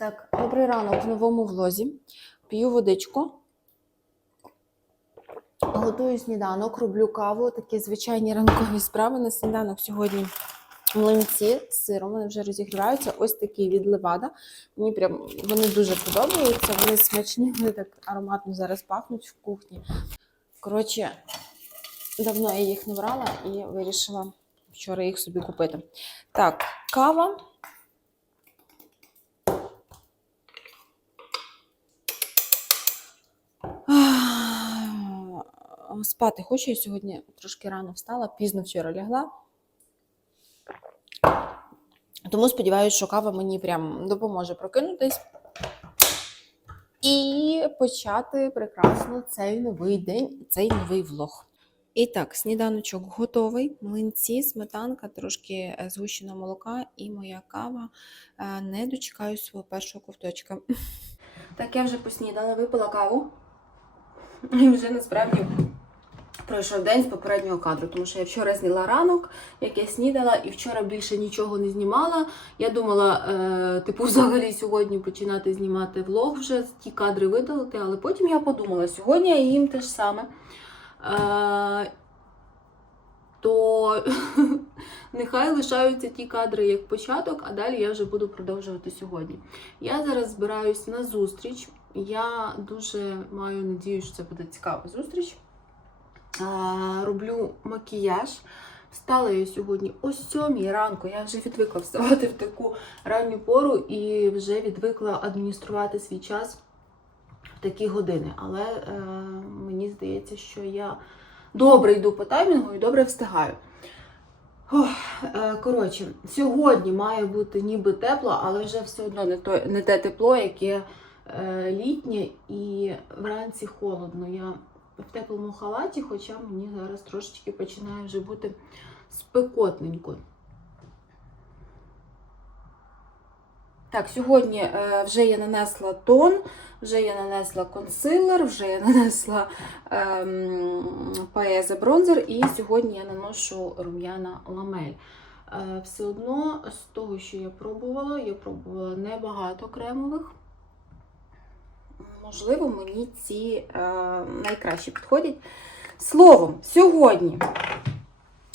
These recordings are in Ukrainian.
Так, добрий ранок в новому влозі. П'ю водичку. Готую сніданок, роблю каву, такі звичайні ранкові справи. На сніданок сьогодні млинці з сиром. Вони вже розігріваються. Ось такі від Левада. Мені прям вони дуже подобаються. Вони смачні, вони так ароматно зараз пахнуть в кухні. Коротше, давно я їх не брала і вирішила вчора їх собі купити. Так, кава. Спати хочу я сьогодні трошки рано встала, пізно вчора лягла. Тому сподіваюся, що кава мені прям допоможе прокинутись і почати прекрасно цей новий день, цей новий влог. І так, сніданочок готовий. Млинці, сметанка, трошки е, згущеного молока і моя кава. Е, Не дочекаю свого першого ковточка. Так, я вже поснідала, випила каву. І вже насправді пройшов день з попереднього кадру, тому що я вчора зняла ранок, як я снідала, і вчора більше нічого не знімала. Я думала, е, типу, взагалі сьогодні починати знімати влог вже, ті кадри видалити, але потім я подумала, сьогодні я їм те ж саме. Е, то нехай лишаються ті кадри як початок, а далі я вже буду продовжувати сьогодні. Я зараз збираюсь на зустріч. Я дуже маю надію, що це буде цікава зустріч. Роблю макіяж. Встала я сьогодні о 7 ранку. Я вже відвикла вставати в таку ранню пору і вже відвикла адмініструвати свій час в такі години. Але е, мені здається, що я добре йду по таймінгу і добре встигаю. Ох, е, коротше, сьогодні має бути ніби тепло, але вже все одно не, то, не те тепло, яке е, літнє, і вранці холодно. Я в теплому халаті, хоча мені зараз трошечки починає вже бути спекотненько. Так, сьогодні е, вже я нанесла тон, вже я нанесла консилер, вже я нанесла ем, паеза бронзер, і сьогодні я наношу рум'яна ламель. Е, все одно з того, що я пробувала, я пробувала небагато кремових. Можливо, мені ці е, найкраще підходять. Словом, сьогодні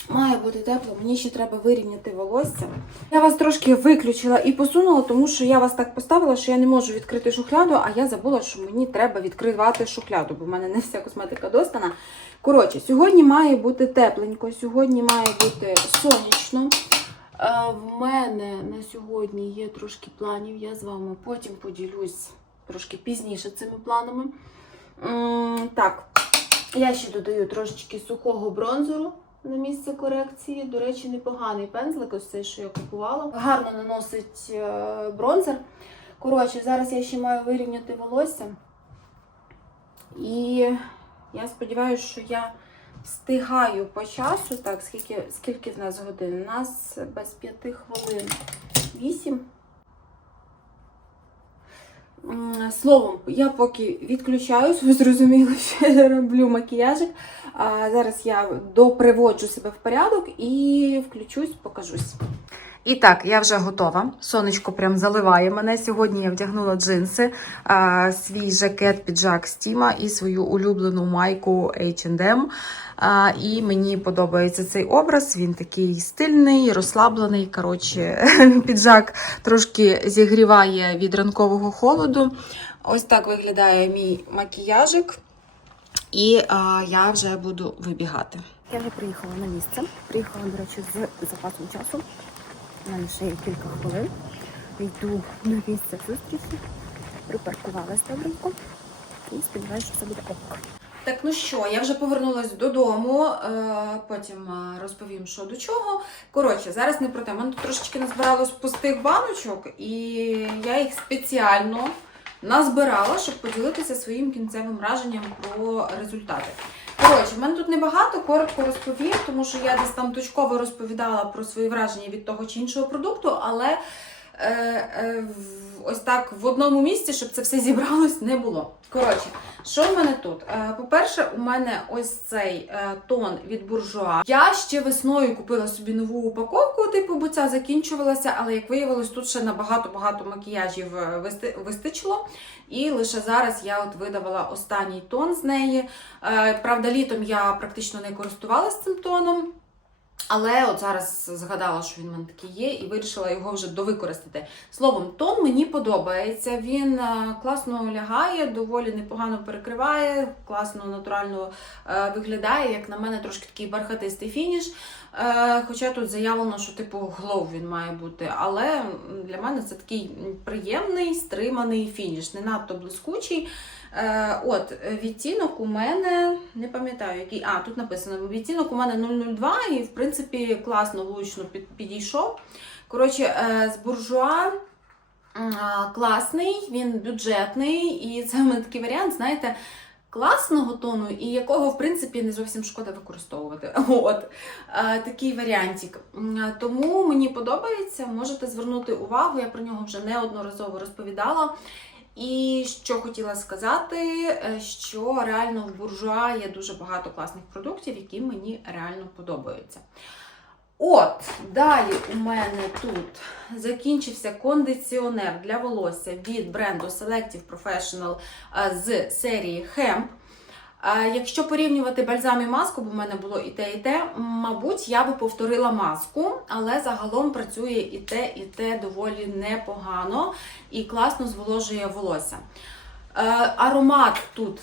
має бути тепло, мені ще треба вирівняти волосся. Я вас трошки виключила і посунула, тому що я вас так поставила, що я не можу відкрити шухляду, а я забула, що мені треба відкривати шухляду, бо в мене не вся косметика достана. Коротше, сьогодні має бути тепленько, сьогодні має бути сонячно. Е, В мене на сьогодні є трошки планів, я з вами потім поділюсь трошки пізніше цими планами. Так, я ще додаю трошечки сухого бронзеру на місце корекції. До речі, непоганий пензлик, ось цей, що я купувала. Гарно наносить е, бронзер. Коротше, зараз я ще маю вирівняти волосся. І я сподіваюся, що я встигаю по часу. Так, скільки скільки в нас годин? У нас без п'яти хвилин Вісім. Словом, я поки відключаюсь, ви зрозуміли, що я роблю макіяжик. А зараз я доприводжу себе в порядок і включусь, покажусь. І так, я вже готова. Сонечко прям заливає мене. Сьогодні я вдягнула джинси, свій жакет, піджак Стіма і свою улюблену майку H&M. І мені подобається цей образ. Він такий стильний, розслаблений. Коротше, піджак трошки зігріває від ранкового холоду. Ось так виглядає мій макіяжик. І а, я вже буду вибігати. Я вже приїхала на місце. Приїхала, до речі, з запасом часу. У мене ще є кілька хвилин. Йду на місце зустрічі, припаркувалась добренько і сподіваюся, що все буде ок. Так, ну що, я вже повернулася додому, е, потім е, розповім, що до чого. Коротше, зараз не про те. Мене трошечки назбиралось пустих баночок, і я їх спеціально назбирала, щоб поділитися своїм кінцевим враженням про результати. Коротше, в мене тут небагато, коротко розповім, тому що я десь там точково розповідала про свої враження від того чи іншого продукту, але ось так в одному місці, щоб це все зібралось, не було. Коротше, що в мене тут? Е, По-перше, у мене ось цей е, тон від буржуа. Я ще весною купила собі нову упаковку, типу, бо ця закінчувалася, але як виявилось, тут ще на багато-багато макіяжів е, вистачило. І лише зараз я от видавала останній тон з неї. Е, Правда, літом я практично не користувалася цим тоном. Але от зараз згадала, що він в мене такий є, і вирішила його вже довикористати. Словом, тон мені подобається. Він е, класно лягає, доволі непогано перекриває, класно натурально е, виглядає. Як на мене, трошки такий бархатистий фініш. Е, Хоча тут заявлено, що типу глоу він має бути. Але для мене це такий приємний, стриманий фініш, не надто блискучий. Е, От, відтінок у мене не пам'ятаю, який. А, тут написано: відтінок у мене 002 і, в принципі, класно влучно під, підійшов. Коротше, е, з буржуа класний, він бюджетний, і це такий варіант, знаєте. Класного тону, і якого, в принципі, не зовсім шкода використовувати. От е, такий варіантик. Тому мені подобається, можете звернути увагу, я про нього вже неодноразово розповідала. І що хотіла сказати, е, що реально в буржуа є дуже багато класних продуктів, які мені реально подобаються. От, далі у мене тут закінчився кондиціонер для волосся від бренду Selective Professional е, з серії Hemp. Е, Якщо порівнювати бальзам і маску, бо в мене було і те, і те, мабуть, я би повторила маску, але загалом працює і те, і те доволі непогано і класно зволожує волосся. Е, Аромат тут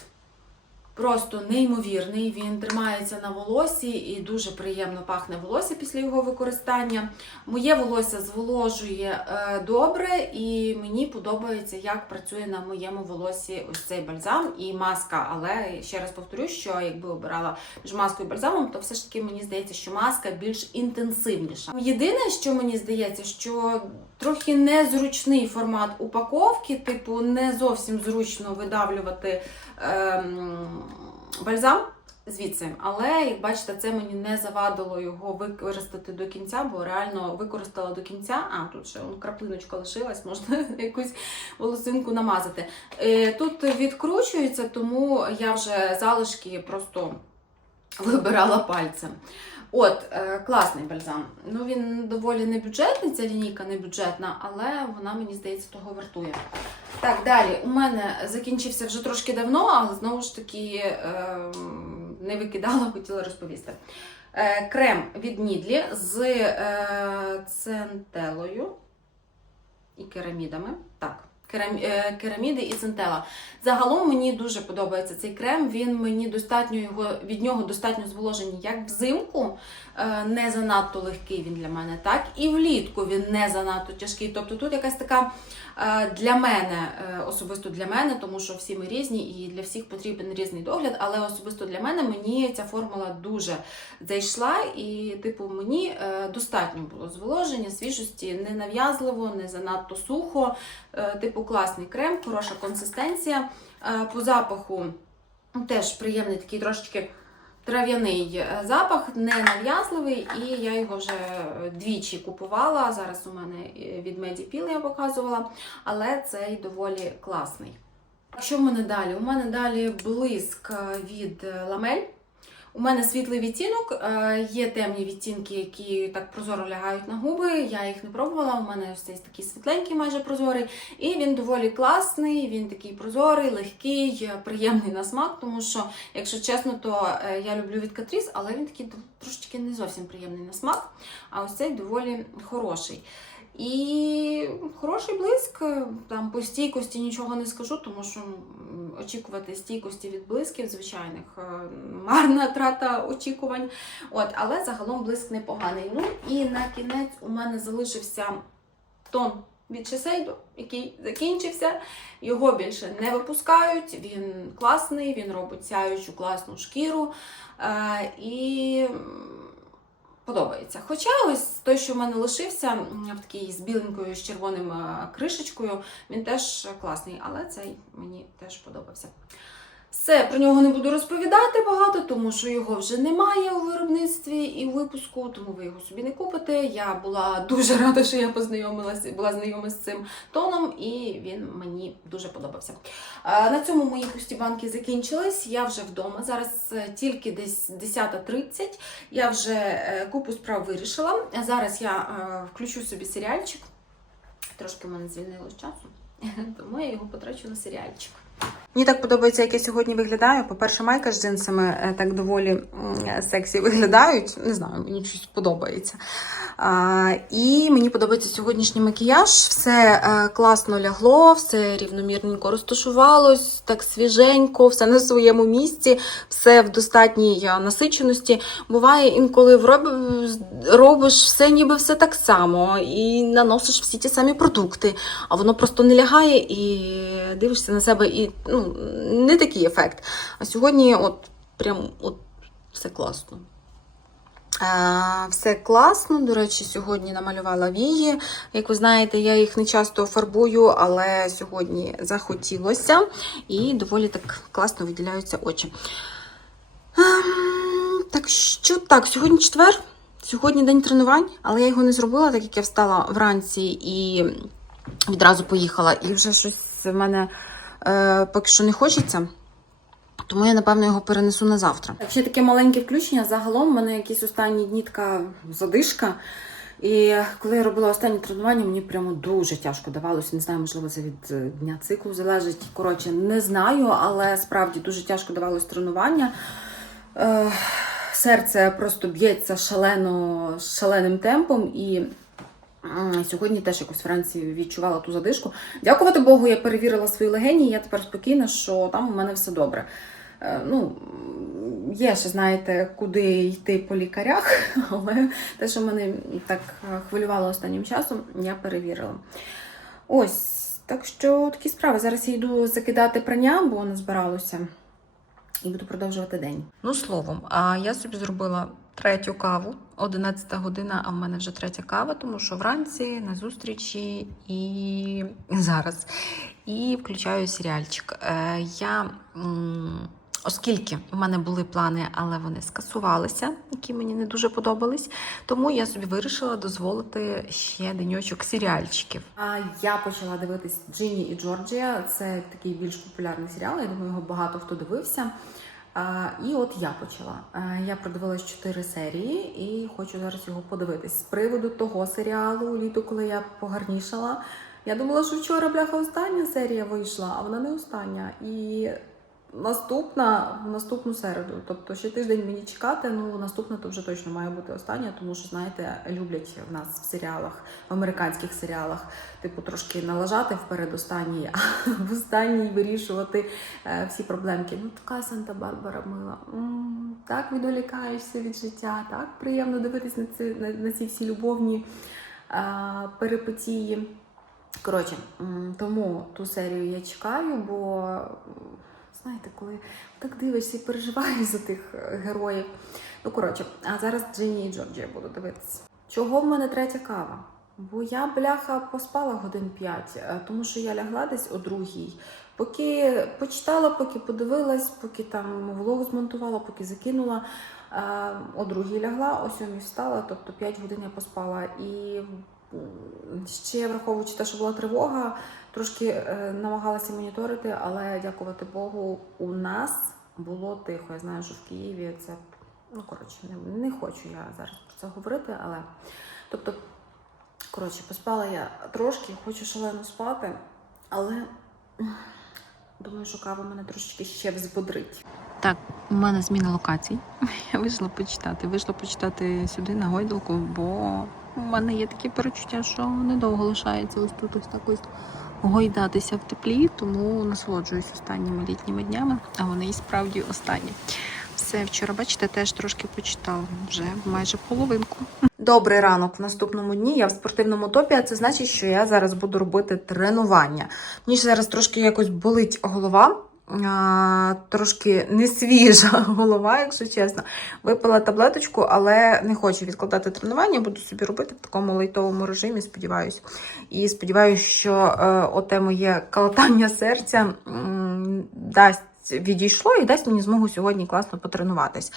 просто неймовірний. Він тримається на волосі і дуже приємно пахне волосся після його використання. Моє волосся зволожує е, добре, і мені подобається, як працює на моєму волосі ось цей бальзам і маска. Але ще раз повторю, що якби обирала між маскою і бальзамом, то все ж таки мені здається, що маска більш інтенсивніша. Єдине, що мені здається, що трохи незручний формат упаковки, типу, не зовсім зручно видавлювати ем, бальзам звідси. Але, як бачите, це мені не завадило його використати до кінця, бо реально використала до кінця. А, тут ще он, краплиночка лишилась, можна якусь волосинку намазати. Е, Тут відкручується, тому я вже залишки просто вибирала пальцем. От, е, класний бальзам. Ну, він доволі не бюджетний, ця лінійка не бюджетна, але вона, мені здається, того вартує. Так, далі. У мене закінчився вже трошки давно, але знову ж таки е, не викидала, хотіла розповісти. Е, крем відНідлі з е, центелою і керамідами. Так. Е, Кераміди і центела. Загалом мені дуже подобається цей крем. Він мені достатньо його від нього достатньо зволожені як взимку, е, не занадто легкий він для мене, так і влітку він не занадто тяжкий. Тобто тут якась така е, для мене, особисто для мене, тому що всі ми різні і для всіх потрібен різний догляд, але особисто для мене мені ця формула дуже зайшла, і типу мені достатньо було зволоження, свіжості, не нав'язливо, не занадто сухо. Е, Класний крем, хороша консистенція. Е, По запаху теж приємний такий трошечки трав'яний е, запах, не нав'язливий, і я його вже двічі купувала. Зараз у мене е, від Medipil я показувала, але цей доволі класний. Що в мене далі? У мене далі блиск від ламель. У мене світлий відтінок, е, є темні відтінки, які так прозоро лягають на губи. Я їх не пробувала. У мене ось цей такий світленький, майже прозорий. І він доволі класний, він такий прозорий, легкий, е, приємний на смак, тому що, якщо чесно, то е, я люблю від Catrice, але він такий трошечки не зовсім приємний на смак. А ось цей доволі хороший. І хороший блиск, там по стійкості нічого не скажу, тому що очікувати стійкості від блисків звичайних е, марна трата очікувань. От, але загалом блиск непоганий. Ну і на кінець у мене залишився тон від Шесейду, який закінчився. Його більше не випускають. Він класний, він робить сяючу класну шкіру. Е, і подобається. Хоча ось той, що в мене лишився, в такій з біленькою з червоним е, кришечкою, він теж класний, але цей мені теж подобався. Все, про нього не буду розповідати багато, тому що його вже немає у виробництві і у випуску, тому ви його собі не купите. Я була дуже рада, що я познайомилася, була знайома з цим тоном, і він мені дуже подобався. На цьому мої пусті банки закінчились. Я вже вдома. Зараз е, тільки десь 10.30. Я вже е, купу справ вирішила. Зараз я е, включу собі серіальчик. Трошки в мене звільнилось часу, тому я його потрачу на серіальчик. Мені так подобається, як я сьогодні виглядаю. По-перше, майка з джинсами е, так доволі сексі виглядають. Не знаю, мені щось подобається. А, і мені подобається сьогоднішній макіяж. Все е, класно лягло, все рівномірненько розташувалось, так свіженько, все на своєму місці, все в достатній насиченості. Буває інколи вроб- робиш все, ніби все так само, і наносиш всі ті самі продукти, а воно просто не лягає і дивишся на себе, і ну, не такий ефект. А сьогодні, от прям от все класно. Все класно. До речі, сьогодні намалювала вії. Як ви знаєте, я їх не часто фарбую, але сьогодні захотілося і доволі так класно виділяються очі. Ем, Так що так, сьогодні четвер. Сьогодні день тренувань, але я його не зробила, так як я встала вранці і відразу поїхала. І вже щось в мене е, поки що не хочеться. Тому я, напевно, його перенесу на завтра. Ще таке маленьке включення. Загалом в мене якісь останні дні така задишка. І коли я робила останні тренування, мені прямо дуже тяжко давалося. Не знаю, можливо, це від е, дня циклу залежить. Коротше, не знаю, але справді дуже тяжко давалось тренування. Е, серце просто б'ється шалено, шаленим темпом і. Сьогодні теж якось вранці відчувала ту задишку. Дякувати Богу, я перевірила свої легені, і я тепер спокійна, що там у мене все добре. Е, Ну, є ще, знаєте, куди йти по лікарях, але те, що мене так хвилювало останнім часом, я перевірила. Ось, так що такі справи. Зараз я йду закидати прання, бо назбиралося, і буду продовжувати день. Ну, словом, а я собі зробила третю каву, 11 година, а в мене вже третя кава, тому що вранці на зустрічі і зараз. І включаю серіальчик. Е, я, м, оскільки в мене були плани, але вони скасувалися, які мені не дуже подобались, тому я собі вирішила дозволити ще деньочок серіальчиків. А я почала дивитись Джині і Джорджія. Це такий більш популярний серіал. Я думаю, його багато хто дивився. І от я почала. Я продивилась чотири серії і хочу зараз його подивитись. З приводу того серіалу, літо, коли я погарнішала. Я думала, що вчора бляха остання серія вийшла, а вона не остання. І наступна в наступну середу. Тобто ще тиждень мені чекати. Ну наступна то вже точно має бути остання, тому що знаєте, люблять в нас в серіалах, в американських серіалах, типу трошки налажати в передостанній, а в останній вирішувати е, всі проблемки. Ну така Санта-Барбара мила. М, так відволікаєшся від життя, так приємно дивитись на ці на, на ці всі любовні е, перипетії. Коротше, м, тому ту серію я чекаю, бо м, знаєте, коли так дивишся і переживаєш за тих е, героїв. Ну, коротше, а зараз Джині і Джорджія буду дивитися. Чого в мене третя кава? Бо я, бляха, поспала годин 5, тому що я лягла десь о другій. Поки почитала, поки подивилась, поки там влог змонтувала, поки закинула. е, О другій лягла, о сьомій встала, тобто 5 годин я поспала. І ще враховуючи те, що була тривога, трошки е, намагалася моніторити, але дякувати Богу, у нас було тихо. Я знаю, що в Києві це ну коротше, не, не хочу я зараз про це говорити, але тобто, коротше, поспала я трошки, хочу шалено спати, але думаю, що кава мене трошечки ще взбодрить. Так, у мене зміна локацій. Я вийшла почитати. Вийшла почитати сюди на гойдалку, бо у мене є таке перечуття, що недовго лишається ось тут ось так ось гойдатися в теплі, тому насолоджуюсь останніми літніми днями, а вони і справді останні. Все, вчора, бачите, теж трошки почитала, вже майже половинку. Добрий ранок в наступному дні. Я в спортивному топі, а це значить, що я зараз буду робити тренування. Мені ж зараз трошки якось болить голова. А, трошки не свіжа голова, якщо чесно. Випила таблеточку, але не хочу відкладати тренування. Буду собі робити в такому лайтовому режимі, сподіваюсь. І сподіваюся, що е, оте моє калатання серця м, дасть відійшло і дасть мені змогу сьогодні класно потренуватись.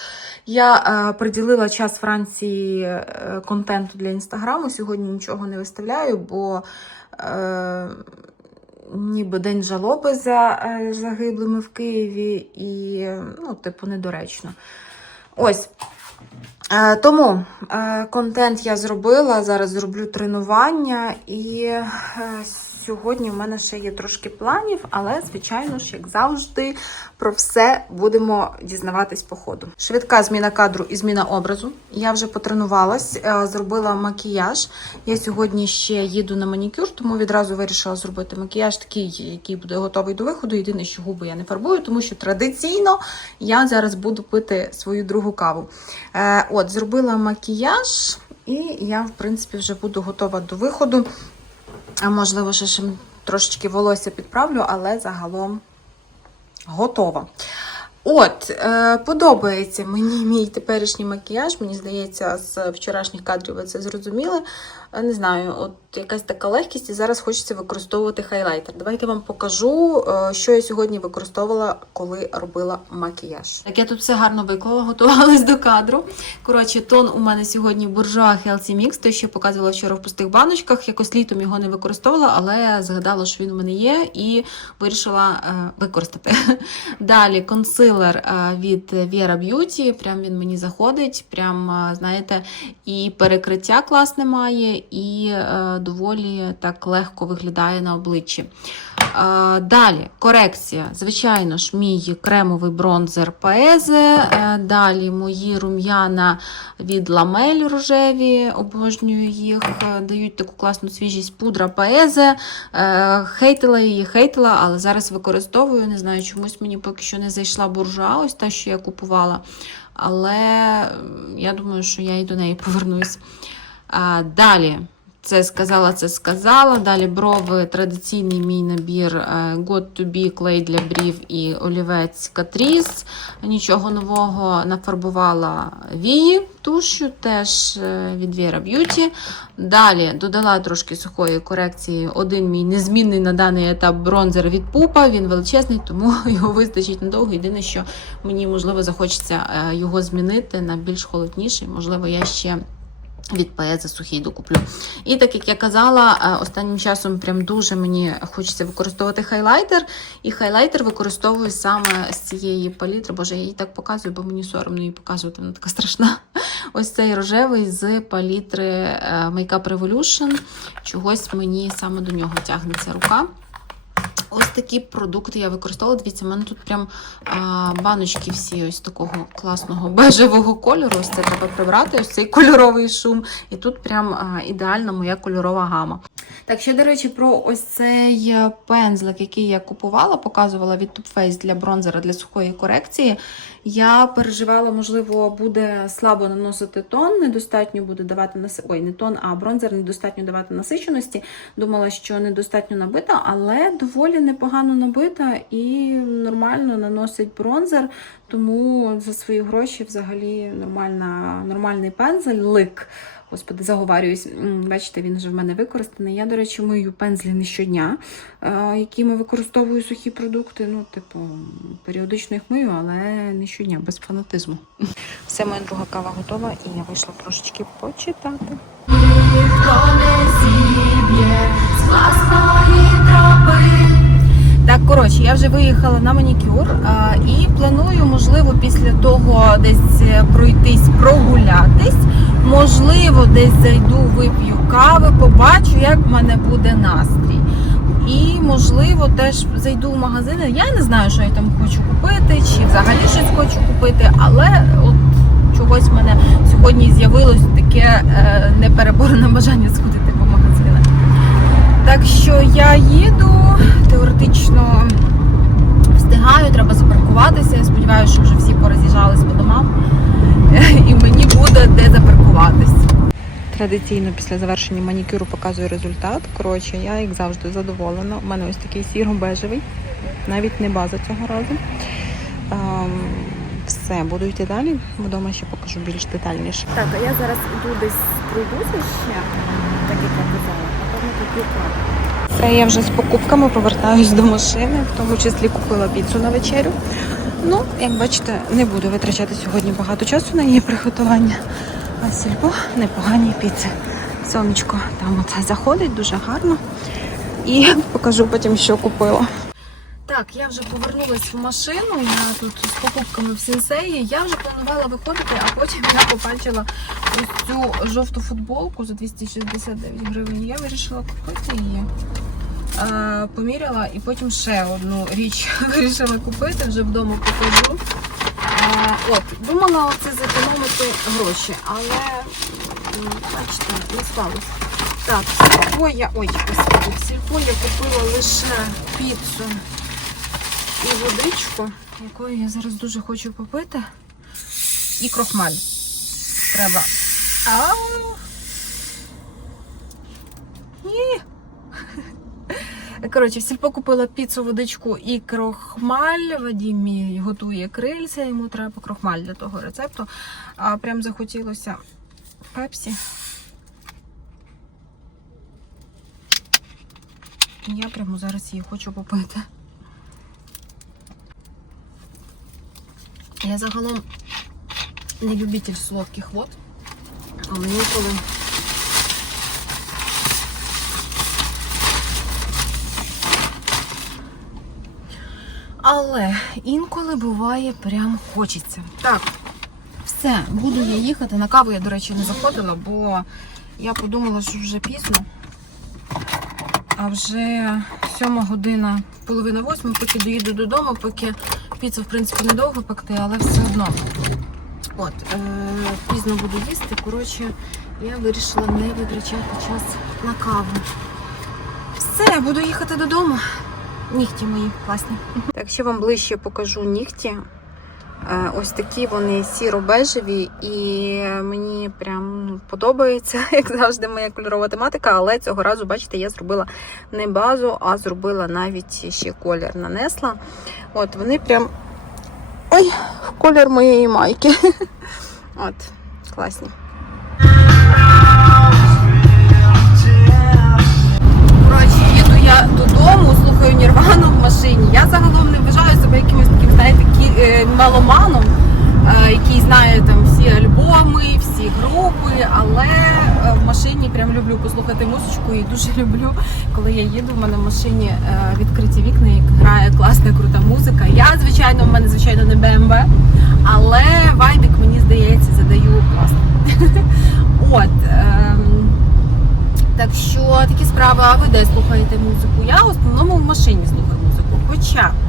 Я е, приділила час Франції е, контенту для інстаграму. Сьогодні нічого не виставляю, бо е, ніби день жалоби за е, загиблими в Києві, і ну, типу, недоречно. Ось. Е, тому е, контент я зробила. Зараз зроблю тренування, і сьогодні в мене ще є трошки планів, але, звичайно ж, як завжди, про все будемо дізнаватись по ходу. Швидка зміна кадру і зміна образу. Я вже потренувалась, е, зробила макіяж. Я сьогодні ще їду на манікюр, тому відразу вирішила зробити макіяж такий, який буде готовий до виходу. Єдине, що губи я не фарбую, тому що традиційно я зараз буду пити свою другу каву. Е, От, зробила макіяж, і я, в принципі, вже буду готова до виходу. А можливо, ще трошечки волосся підправлю, але загалом готова. От, е, подобається мені мій теперішній макіяж. Мені здається, з вчорашніх кадрів ви це зрозуміли. Е, Не знаю, от якась така легкість, і зараз хочеться використовувати хайлайтер. Давайте вам покажу, е, що я сьогодні використовувала, коли робила макіяж. Так, я тут все гарно виклала, готувалась до кадру. Коротше, тон у мене сьогодні Bourjois Healthy Mix, той, що я показувала вчора в пустих баночках. Якось літом його не використовувала, але згадала, що він у мене є, і вирішила е, використати. Далі консилер від Vera Beauty. Прям він мені заходить. Прям, знаєте, і перекриття класне має, і е, доволі так легко виглядає на обличчі. Е, Далі корекція. Звичайно ж, мій кремовий бронзер Paese. Е, Далі мої рум'яна від ламель рожеві, обожнюю їх, е, дають таку класну свіжість пудра Paese. Е, Хейтила її, хейтила, але зараз використовую. Не знаю, чомусь мені поки що не зайшла буржуа, ось та, що я купувала. Але я думаю, що я і до неї повернусь. Далі. Це сказала, це сказала. Далі брови, традиційний мій набір е, God to be, клей для брів і олівець Catrice. Нічого нового нафарбувала вії тушу, теж е, від Vera Beauty. Далі додала трошки сухої корекції. Один мій незмінний на даний етап бронзер від пупа. Він величезний, тому його вистачить надовго. Єдине, що мені можливо захочеться е, його змінити на більш холодніший. Можливо, я ще. Від Паеза сухий докуплю. І так як я казала, е, останнім часом прям дуже мені хочеться використовувати хайлайтер. І хайлайтер використовую саме з цієї палітри. Боже, я її так показую, бо мені соромно її показувати, вона така страшна. Ось цей рожевий з палітри е, Makeup Revolution. Чогось мені саме до нього тягнеться рука. Ось такі продукти я використовувала. Дивіться, в мене тут прям а, баночки всі ось такого класного бежевого кольору. Ось це треба прибрати, ось цей кольоровий шум. І тут прям а, ідеальна моя кольорова гама. Так, ще, до речі, про ось цей е, пензлик, який я купувала, показувала від Too для бронзера для сухої корекції. Я переживала, можливо, буде слабо наносити тон, недостатньо буде давати наси... Ой, не тон, а бронзер недостатньо давати насиченості. Думала, що недостатньо набита, але доволі непогано набита і нормально наносить бронзер. Тому за свої гроші взагалі нормальна, нормальний пензель, лик. Господи, заговарююсь. Бачите, він вже в мене використаний. Я, до речі, мию пензлі не щодня, е, якими використовую сухі продукти. Ну, типу, періодично їх мию, але не щодня, без фанатизму. Все, моя друга кава готова, і я вийшла трошечки почитати. Так, коротше, я вже виїхала на манікюр а, і планую, можливо, після того десь е, пройтись, прогулятись. Можливо, десь зайду, вип'ю кави, побачу, як в мене буде настрій. І, можливо, теж зайду в магазини. Я не знаю, що я там хочу купити, чи взагалі щось хочу купити, але от чогось в мене сьогодні з'явилось таке е, непереборне бажання сходити. Так що я їду, теоретично встигаю, треба запаркуватися. Я сподіваюся, що вже всі пороз'їжджались по домам. І мені буде де запаркуватись. Традиційно після завершення манікюру показую результат. Коротше, я, як завжди, задоволена. У мене ось такий сіро-бежевий, навіть не база цього разу. Ем, все, буду йти далі. Вдома ще покажу більш детальніше. Так, а я зараз іду десь пройдуся ще, так як я казала, напевно, тут є кава. Це я вже з покупками повертаюсь до машини, в тому числі купила піцу на вечерю. Ну, як бачите, не буду витрачати сьогодні багато часу на її приготування. А сільпо непогані піци. Сонечко там оце заходить дуже гарно. І покажу потім, що купила. Так, я вже повернулась в машину. Я тут з покупками в сенсеї. Я вже планувала виходити, а потім я побачила ось цю жовту футболку за 269 гривень. Я вирішила купити її. Поміряла і потім ще одну річ вирішила купити, вже вдома покажу. От, думала оце зекономити гроші, але бачите, не сталося. Так, сільпо я. Ой, сільпо я купила лише піцу і водичку, якою я зараз дуже хочу попити. І крохмаль. Треба. Ау! Ні. Коротше, в сільпо купила піцу, водичку і крохмаль. Вадім готує крильця, йому треба крохмаль для того рецепту. А прям захотілося пепсі. Я прямо зараз її хочу попити. Я загалом не любитель солодких вод, а мені коли Але інколи буває прям хочеться. Так, все, буду я їхати. На каву я, до речі, не заходила, бо я подумала, що вже пізно. А вже сьома година, половина восьми, поки доїду додому, поки піцу, в принципі, недовго пекти, але все одно. От, е- пізно буду їсти. Коротше, я вирішила не витрачати час на каву. Все, буду їхати додому. Нігті мої класні. Так, ще вам ближче покажу нігті. Е, Ось такі вони сіро-бежеві, і мені прям ну, подобається, як завжди, моя кольорова тематика. Але цього разу, бачите, я зробила не базу, а зробила навіть ще колір нанесла. От вони прям ой, в колір моєї майки. От, класні. Коротше, їду я додому, слухаю Нірвану в машині. Я загалом не вважаю себе якимось таким, знаєте, е, меломаном, е, який знає там всі альбоми, всі групи, але е, в машині прям люблю послухати музичку і дуже люблю, коли я їду. В мене в машині е, відкриті вікна, як грає класна крута музика. Я, звичайно, в мене звичайно не BMW, але вайбік, мені здається, задаю класно. От. ем, так що такі справи, а ви де слухаєте музику? Я в основному в машині слухаю музику. Хоча е,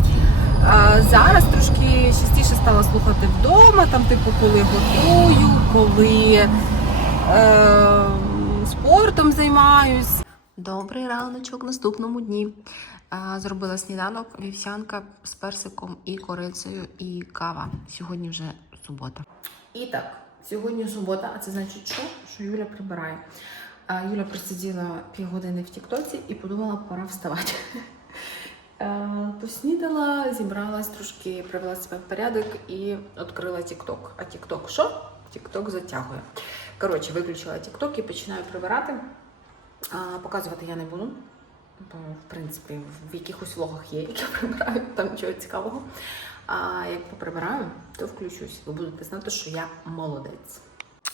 зараз трошки частіше стала слухати вдома, там, типу, коли готую, коли е, спортом займаюсь. Добрий раночок наступному дні. Зробила сніданок, вівсянка з персиком і корицею, і кава. Сьогодні вже субота. І так, сьогодні субота, а це значить що? Що Юля прибирає. Юля просиділа півгодини в Тіктоці і подумала, пора вставати. Е, Поснідала, зібралась трошки, привела себе в порядок і відкрила Тікток. А Тікток що? Тікток затягує. Коротше, виключила Тікток і починаю прибирати. Показувати я не буду. Бо, в принципі, в якихось влогах є, які я прибираю, там нічого цікавого. А як поприбираю, то включусь. Ви будете знати, що я молодець.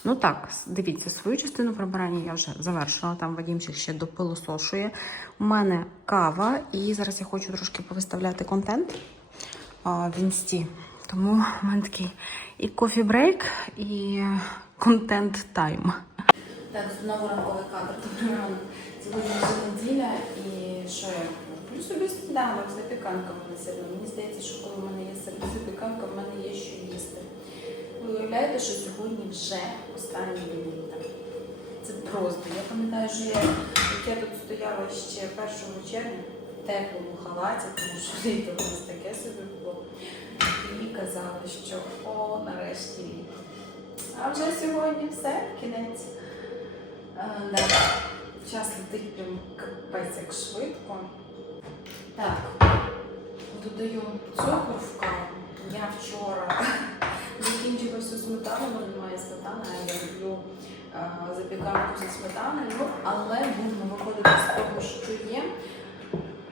Ну так, дивіться, свою частину прибирання я вже завершила. Там Вадімчик ще допилосошує. У мене кава, і зараз я хочу трошки повиставляти контент а, в інсті. Тому в мене такий і кофі-брейк, і контент тайм. Так, знову ранковий кадр. Сьогодні вже неділя, і що я роблю собі сніданок, запіканка в мене сьогодні. Мені здається, що коли в мене є запіканка, в мене є що їсти. Ви уявляєте, що сьогодні вже останній день літа. Це просто. Я пам'ятаю, що я, як я тут стояла ще 1 червня в теплому халаті, тому що літо у нас таке собі було. І казала, що о, нарешті літо. А вже сьогодні все, кінець. Е, да. Час летить прям капець як швидко. Так, додаю цукор в каву. Я вчора закінчила всю сметану, в немає сметани, я люблю е, запіканку зі сметаною, ну, але будемо виходити з того, що є.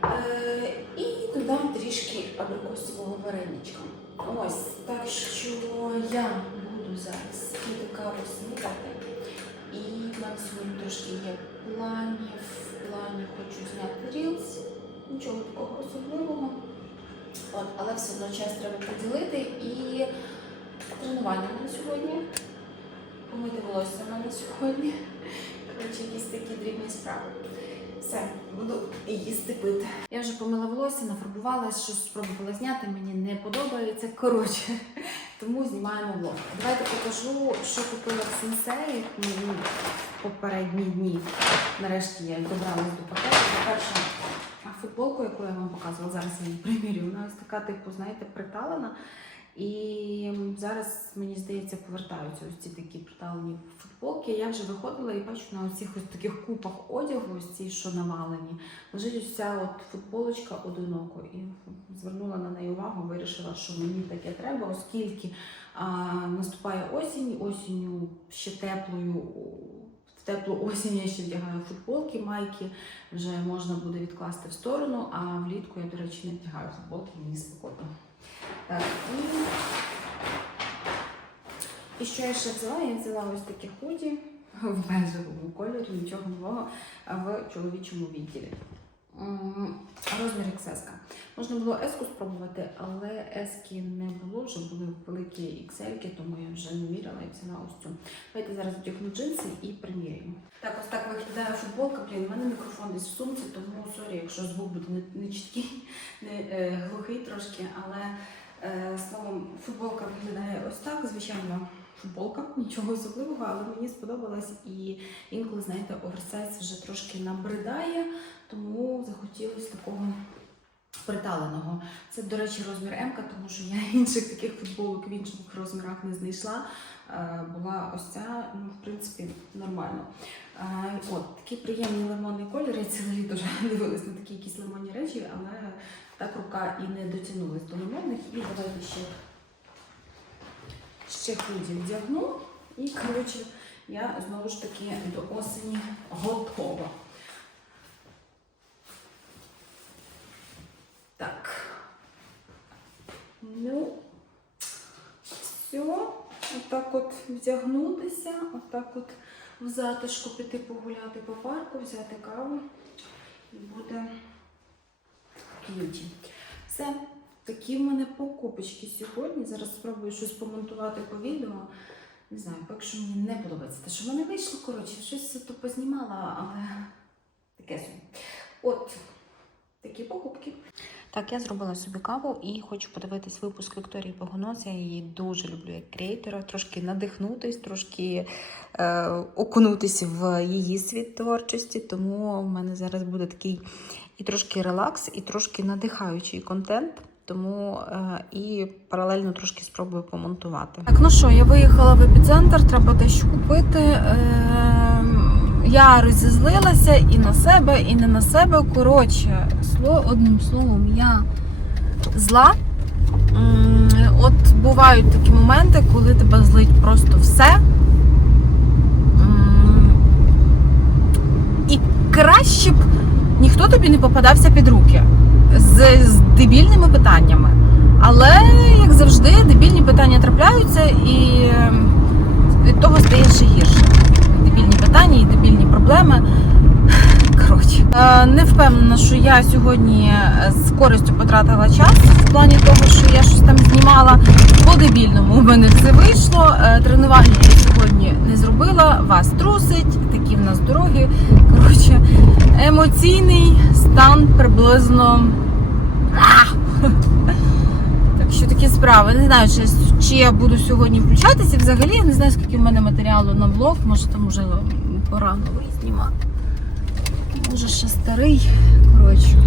Е, і додам трішки абрикосового вареничка. Ось, так що я буду зараз каву снідати. І в мене трошки є планів. В плані хочу зняти рілс. Нічого такого особливого. От, але все одно час треба поділити і тренування мене сьогодні. Помити волосся в мене сьогодні. Коротше, якісь такі дрібні справи. Все, буду їсти пити. Я вже помила волосся, нафарбувалась, щось спробувала зняти, мені не подобається. Коротше, тому знімаємо влог. Давайте покажу, що купила в сенсеї попередні дні. Нарешті я добралась до пакету. По-перше, футболку, яку я вам показувала, зараз я її примірюю. Вона ось така, типу, знаєте, приталена. І зараз, мені здається, повертаються ось ці такі приталені футболки. Я вже виходила і бачу на оцих ось таких купах одягу, ось ці, що навалені, лежить ось ця от футболочка одиноко. І звернула на неї увагу, вирішила, що мені таке треба, оскільки а, наступає осінь, осінню ще теплою. В теплу осінь я ще вдягаю футболки, майки вже можна буде відкласти в сторону, а влітку я, до речі, не вдягаю футболки, мені спокійно. Так, і... і що я ще взяла? Я взяла ось такі худі в бежевому кольорі, нічого нового в чоловічому відділі. Розмір XS. Можна було еску спробувати, але ески не було, вже були великі XL, тому я вже не міряла і взяла ось цю. Давайте зараз вдягну джинси і приміряємо. Так, ось так виглядає футболка. Блін, у мене мікрофон десь в сумці, тому сорі, якщо звук буде не чіткий, не е, глухий трошки, але е, словом, футболка виглядає ось так. Звичайно, футболка, нічого особливого, але мені сподобалось і інколи, знаєте, оверсайз вже трошки набридає, тому захотілося такого. Приталеного. Це, до речі, розмір М, тому що я інших таких футболок в інших розмірах не знайшла. Е, Була ось ця, ну, в принципі, нормально. Е, От, такий приємний лимонний колір. Я ціле літо вже дивилась на такі якісь лимонні речі, але так рука і не дотягнулась до лимонних. І давайте ще, ще худі вдягну. І, коротше, я знову ж таки до осені готова. Так. Ну, все. Отак от вдягнутися, отак от в затишку піти погуляти по парку, взяти каву і буде к'юті. Все. Такі в мене покупочки сьогодні. Зараз спробую щось помонтувати по відео. Не знаю, поки що мені не подобається те, що в мене вийшло. Коротше, щось то познімала, але таке собі. От такі покупки. Так, я зробила собі каву і хочу подивитись випуск Вікторії Погонос. Я її дуже люблю як креатора, трошки надихнутись, трошки е, окунутися в її світ творчості. Тому в мене зараз буде такий і трошки релакс, і трошки надихаючий контент. Тому е, і паралельно трошки спробую помонтувати. Так, ну що, я виїхала в епіцентр, треба дещо купити. Е, я розізлилася і на себе, і не на себе. Коротше, одним словом, я зла. От бувають такі моменти, коли тебе злить просто все. І краще б ніхто тобі не попадався під руки з, з дебільними питаннями. Але, як завжди, дебільні питання трапляються і ем, від того стає ще гірше. Дебільні питання і дебільні проблеми. Коротше, Е, не впевнена, що я сьогодні е, з користю потратила час в плані того, що я щось там знімала. По дебільному у мене все вийшло. Е, Тренування я сьогодні не зробила. Вас трусить, такі в нас дороги. Коротше, емоційний стан приблизно. Так що такі справи. Не знаю, чи, я буду сьогодні включатися. Взагалі я не знаю, скільки в мене матеріалу на влог. Може там вже пора новий знімати. Може ще старий. Коротше.